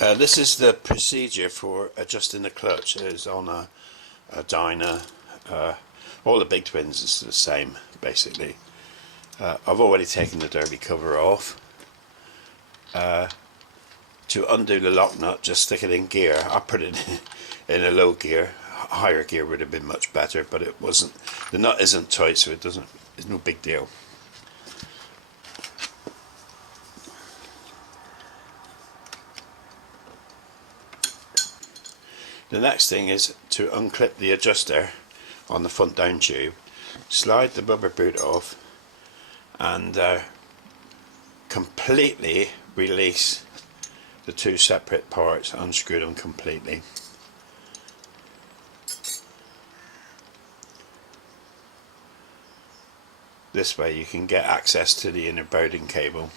This is the procedure for adjusting the clutch. It is on a Dyna. All the big twins is the same basically. I've already taken the derby cover off. To undo the lock nut, just stick it in gear. I put it in a low gear. Higher gear would have been much better, but it wasn't. The nut isn't tight, so it's no big deal. The next thing is to unclip the adjuster on the front down tube, slide the rubber boot off, and completely release the two separate parts, unscrew them completely. This way you can get access to the inner bowding cable.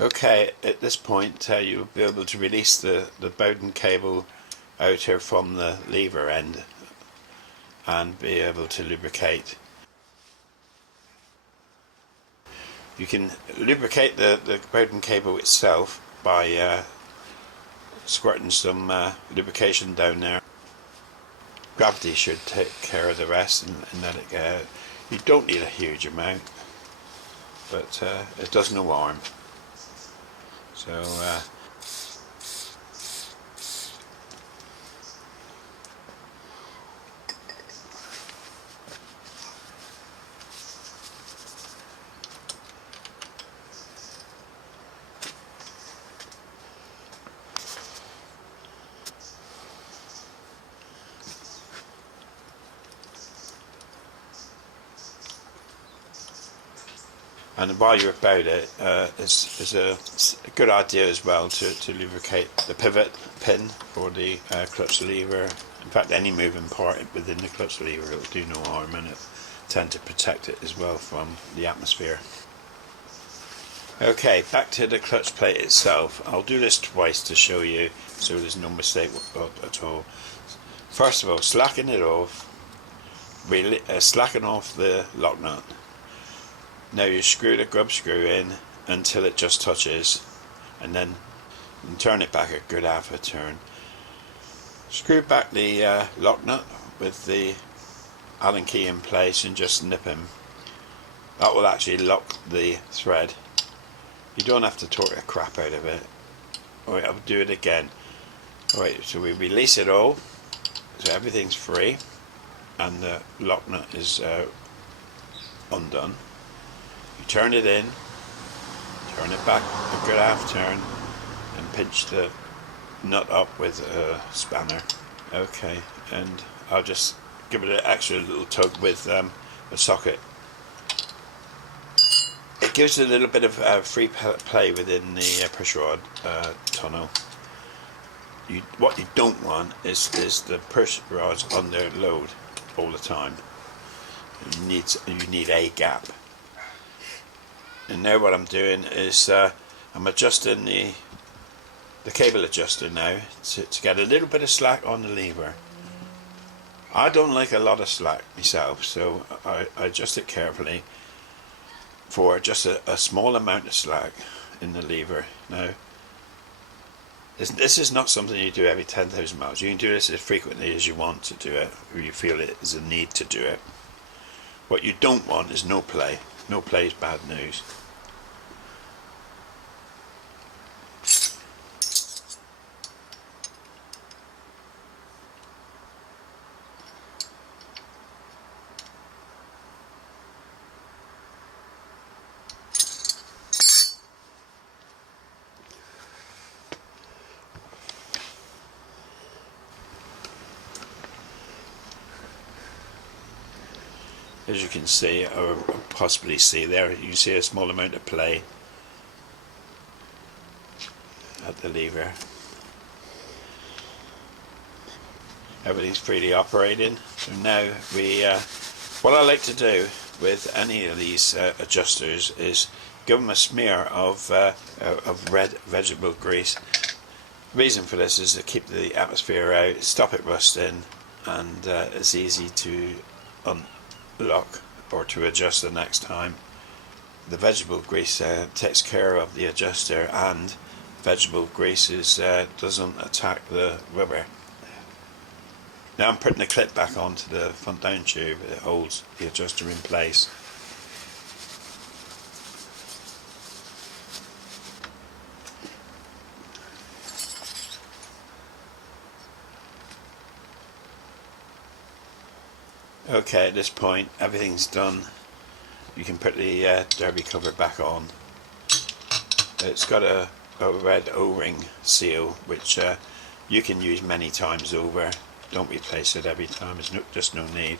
Okay, at this point you'll be able to release the bowding cable outer from the lever end and be able to lubricate. You can lubricate the bowding cable itself by squirting some lubrication down there. Gravity should take care of the rest and let it go. You don't need a huge amount, but it does no harm. So and while you're about it, it's a good idea as well to lubricate the pivot pin for the clutch lever. In fact, any moving part within the clutch lever will do no harm, and it tend to protect it as well from the atmosphere. Okay, back to the clutch plate itself. I'll do this twice to show you so there's no mistake at all. First of all, slacken it off, slacken off the lock nut. Now you screw the grub screw in until it just touches, and then turn it back a good half a turn. Screw back the lock nut with the Allen key in place and just nip him. That will actually lock the thread. You don't have to torque the crap out of it. Alright, I'll do it again. Alright, so we release it all, so everything's free, and the lock nut is undone. You turn it in, turn it back a good half turn, and pinch the nut up with a spanner. Okay, and I'll just give it an extra little tug with a socket. It gives a little bit of free play within the push rod tunnel. What you don't want is the push rods under load all the time. You need a gap. And now what I'm doing is I'm adjusting the cable adjuster now to get a little bit of slack on the lever. I don't like a lot of slack myself, so I adjust it carefully for just a small amount of slack in the lever. Now this is not something you do every 10,000 miles. You can do this as frequently as you want to do it, or you feel it is a need to do it. What you don't want is no play. No play is bad news. as you can see, or possibly see there, you see a small amount of play at the lever. Everything's freely operating. So now what I like to do with any of these adjusters is give them a smear of red vegetable grease. The reason for this is to keep the atmosphere out, stop it rusting, and it's easy to unlock or to adjust the next time. The vegetable grease takes care of the adjuster, and vegetable grease doesn't attack the rubber. Now I'm putting the clip back onto the front down tube. It holds the adjuster in place. Okay, at this point everything's done. You can put the derby cover back on. It's got a red O-ring seal which you can use many times over. Don't replace it every time, there's just no need.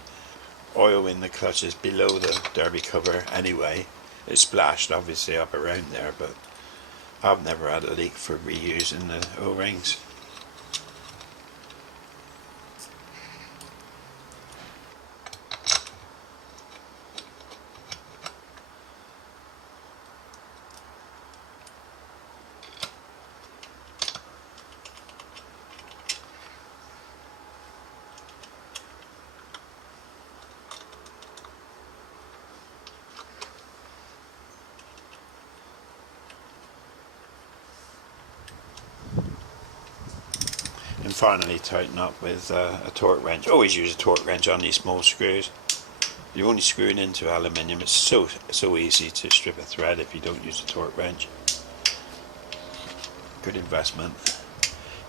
Oil in the clutch is below the derby cover anyway. It's splashed obviously up around there, but I've never had a leak for reusing the O-rings. And finally tighten up with a torque wrench. Always use a torque wrench on these small screws. You're only screwing into aluminium. It's so easy to strip a thread if you don't use a torque wrench. Good investment.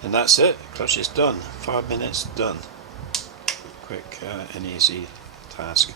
And that's it. Clutch is done. 5 minutes done. Quick and easy task.